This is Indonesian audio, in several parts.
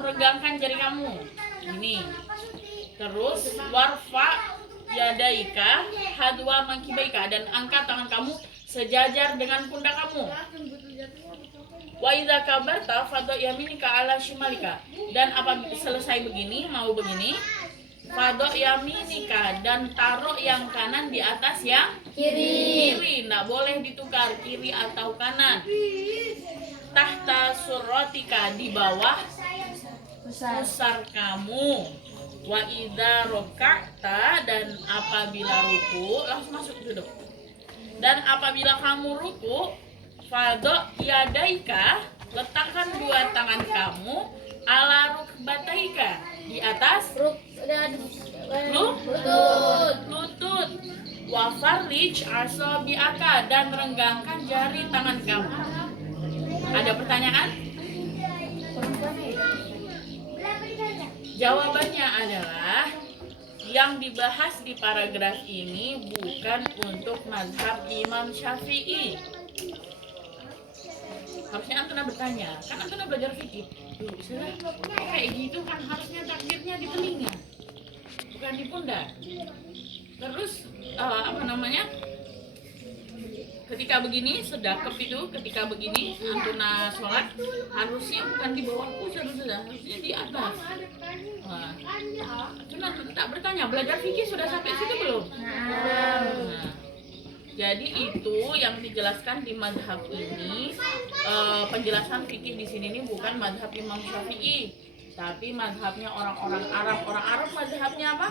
regangkan jari kamu. Ini. Terus warfa yadaika hadwa mankibaika, dan angkat tangan kamu sejajar dengan pundak kamu. Wa idza kabarta fadha yaminika ala shimalika, dan apabila selesai begini, mau begini, fadha yaminika, dan taruh yang kanan di atas yang kiri. Nggak boleh ditukar kiri atau kanan. Tahta surrotika, di bawah pusar kamu. Wa idza roka'ta, dan apabila ruku, langsung masuk duduk. Dan apabila kamu ruku, fadha yadaika, letakkan dua tangan kamu ala rukbataika, di atas lutut. Wa farij asabi'aka, dan renggangkan jari tangan kamu. Ada pertanyaan? Jawabannya adalah yang dibahas di paragraf ini bukan untuk mazhab Imam Syafi'i. Harusnya Antuna bertanya, kan Antuna belajar fikih. Kayak gitu kan harusnya takbirnya di telinga, bukan di pundak. Terus ketika begini sedekap itu, ketika begini Antuna sholat harusnya bukan di bawah pusar, harusnya di atas. Antuna tak bertanya, belajar fikih sudah sampai situ belum? Jadi itu yang dijelaskan di madhab ini. Penjelasan fikih di sini ini bukan madhab Imam Syafi'i, tapi madhabnya orang-orang Arab. Orang Arab madhabnya apa?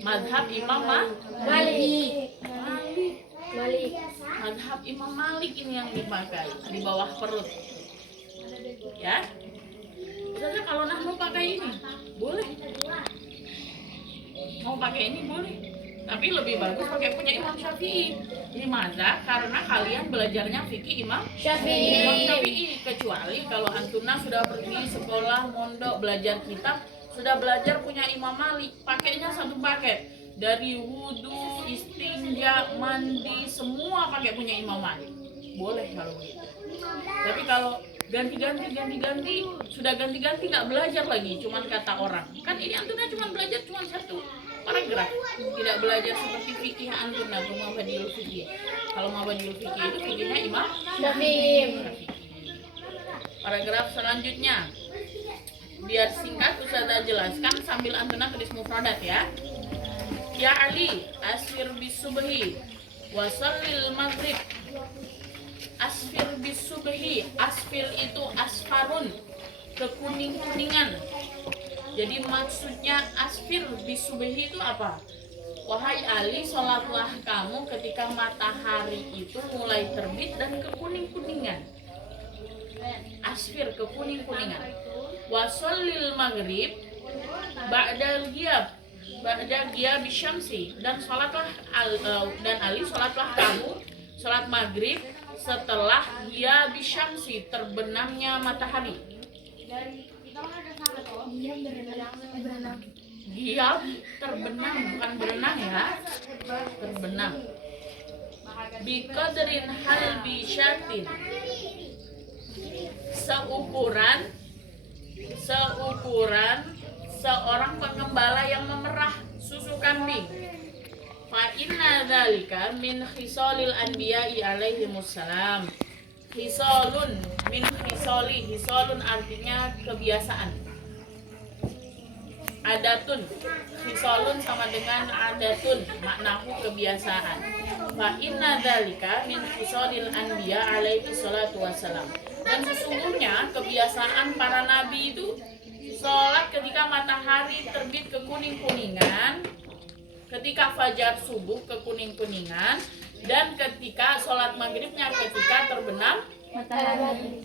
Madhab Imam Malik. Madhab Imam Malik ini yang dipakai di bawah perut. Ya. Misalnya kalau mau pakai ini, boleh. Mau pakai ini boleh. Tapi lebih bagus pakai punya Imam Syafi'i. Limaza? Karena kalian belajarnya fikih Imam Syafi'i. Kecuali kalau Antuna sudah pergi sekolah, mondok, belajar kitab, sudah belajar punya Imam Malik, pakainya satu paket. Dari wudu, istinja, mandi, semua pakai punya Imam Malik. Boleh kalau begitu. Tapi kalau ganti-ganti, sudah ganti-ganti nggak belajar lagi, cuman kata orang. Kan ini Antuna cuma belajar cuma satu paragraf, tidak belajar seperti fikih Antuna, Mabadiul Fikih. Kalau Mabadiul Fikih itu fikihnya Imam Syafi'i. Paragraf selanjutnya, biar singkat Ustazah jelaskan sambil Antuna tulis mufradat ya. Ya Ali, asfir bisubhi wa shallil maghrib. Asfir bisubhi, asfir itu asfarun, kekuning-kuningan. Jadi maksudnya asfir bisubhi itu apa? Wahai Ali, sholatlah kamu ketika matahari itu mulai terbit dan kekuning-kuningan. Asfir, kekuning-kuningan. Wa shallil maghrib ba'dal ghiyab, ba'da ghiyab syamsi, dan sholatlah dan Ali, sholatlah kamu sholat maghrib setelah ghiyab syamsi, terbenamnya matahari. Ghiyab terbenam, bukan berenang ya, terbenam. Biqadrin halbi syatin, seukuran seorang pengembala yang memerah susu kambing. Fa inna dzalika min khisalil anbiya'i alaihimussalam. Hisolun min hisoli, hisolun artinya kebiasaan. Adatun, hisolun sama dengan adatun, maknahu kebiasaan. Fa inna dzalika min hisolil anbiya alaihi salatu wassalam. Dan sesungguhnya kebiasaan para nabi itu sholat ketika matahari terbit kekuning-kuningan, ketika fajar subuh kekuning-kuningan, dan ketika sholat maghribnya ketika terbenam matahari.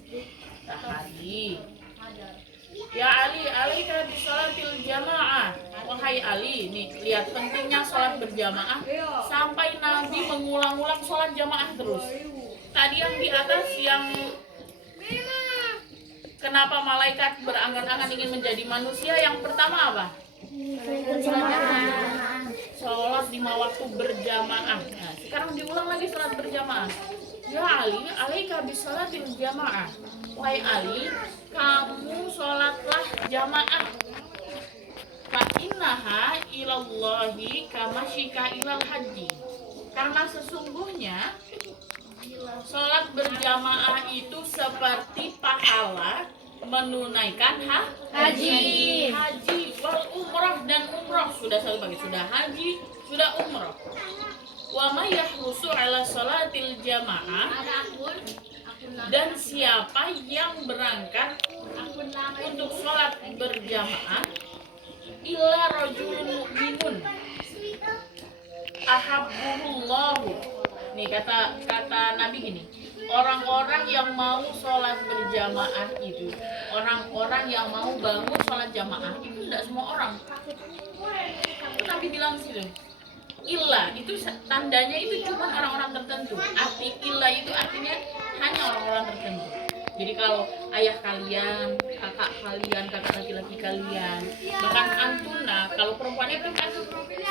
Ya Ali, alaika bisolatil jamaah. Wahai Ali, nih lihat pentingnya sholat berjamaah. Sampai Nabi mengulang-ulang sholat jamaah terus. Tadi yang di atas yang kenapa malaikat berangan-angan ingin menjadi manusia, yang pertama apa? Sholat 5 waktu berjamaah. Nah, sekarang diulang lagi sholat berjamaah. Ya Ali, alaika bisolatil jamaah. Wahai Ali, kamu sholatlah jamaah. Fa innaha ilallahi kamasyika ilal haji. Karena sesungguhnya sholat berjamaah itu seperti pahala menunaikan haji wal umroh dan umroh. Sudah satu bagi, sudah haji, sudah umroh. Wa may yahrusu ala sholatil jamaah, dan siapa yang berangkat untuk sholat berjamaah, illa rajulun mu'minun ahabbuhullahu. Nih kata Nabi gini, orang-orang yang mau sholat berjamaah itu, orang-orang yang mau bangun sholat jamaah itu tidak semua orang. Itu Nabi bilang sih, illa itu tandanya itu cuma orang-orang tertentu. Arti illa itu artinya hanya orang-orang tertentu. Jadi kalau ayah kalian, kakak kalian, kakak laki-laki kalian, bahkan antuna, kalau perempuan itu kan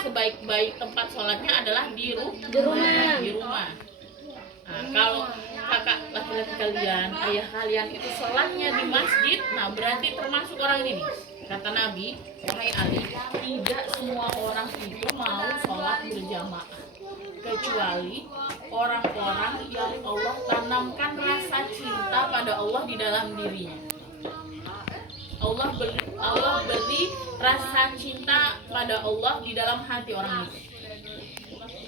sebaik-baik tempat sholatnya adalah di rumah. Nah, kalau kakak laki-laki kalian, ayah kalian itu sholatnya di masjid, nah berarti termasuk orang ini. Kata Nabi, wahai Ali, tidak semua orang itu mau sholat berjamaah, kecuali orang-orang yang Allah tanamkan rasa cinta pada Allah di dalam dirinya. Allah beri rasa cinta pada Allah di dalam hati orang itu.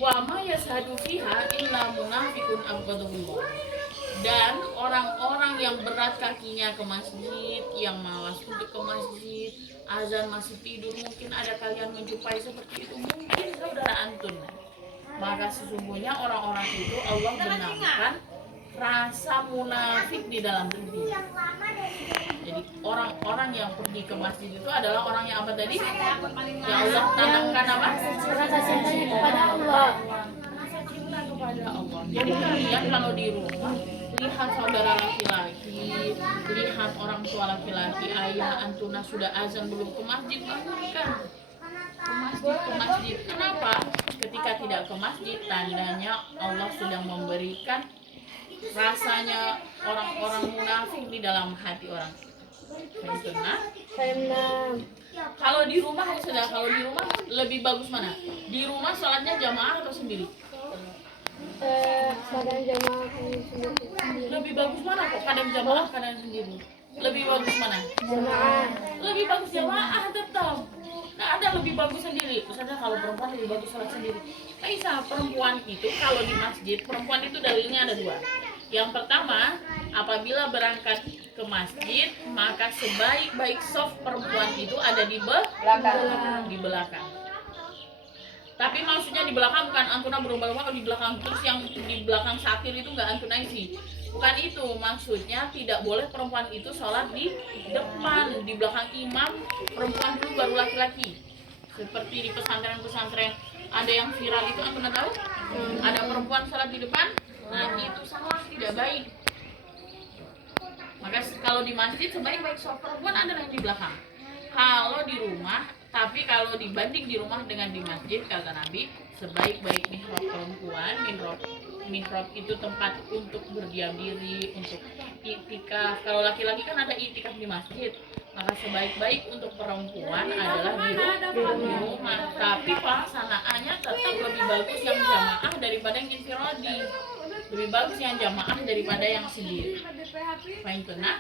Wa ma yashhadu fiha illa munafiqun abghadullah. Dan orang-orang yang berat kakinya ke masjid, yang malas untuk ke masjid, azan masih tidur, mungkin ada kalian menjumpai seperti itu, mungkin saudara antun. Maka sesungguhnya orang-orang itu Allah benamkan rasa munafik di dalam diri. Jadi orang-orang yang pergi ke masjid itu adalah orang yang apa tadi? Ya Allah tanamkan apa? Rasa cintanya kepada Allah. Rasa cinta kepada Allah. Jadi kalian kalau di rumah lihat saudara laki-laki, lihat orang tua laki-laki, ayah antuna sudah azan belum ke masjid, bangunkan. Ke masjid. Kenapa? Ketika tidak ke masjid, tandanya Allah sedang memberikan rasanya orang-orang munafik di dalam hati orang. Kalau di rumah lebih bagus mana? Di rumah sholatnya jamaah atau sendiri? Kadang jamaah sendiri. Lebih bagus mana kok? Kadang jamaah, kadang sendiri. Lebih bagus mana? Jamaah. Lebih bagus jamaah tetap. Nggak ada lebih bagus sendiri. Misalnya kalau perempuan lebih bagus sholat sendiri. Bisa perempuan itu kalau di masjid, perempuan itu dalilnya ada dua. Yang pertama, apabila berangkat ke masjid, maka sebaik-baik soft perempuan itu ada di belakang. Tapi maksudnya di belakang bukan antuna berlomba-lomba di belakang, terus yang di belakang sakir itu nggak antuna isi. Bukan itu, maksudnya tidak boleh perempuan itu sholat di depan, di belakang imam, perempuan dulu baru laki-laki. Seperti di pesantren-pesantren ada yang viral itu, antuna tahu? Ada perempuan sholat di depan, nah itu salah, tidak baik. Maka kalau di masjid sebaik-baik sholat perempuan adalah yang di belakang. Kalau di rumah, tapi kalau dibanding di rumah dengan di masjid, kata Nabi, sebaik-baik mihrab perempuan, mihrab itu tempat untuk berdiam diri, untuk iktikaf. Kalau laki-laki kan ada iktikaf di masjid, maka sebaik-baik untuk perempuan adalah di rumah. Tapi pelaksanaannya tetap lebih bagus yang jamaah daripada yang infiradi. Lebih bagus yang jamaah daripada yang sendiri. Fahim kena?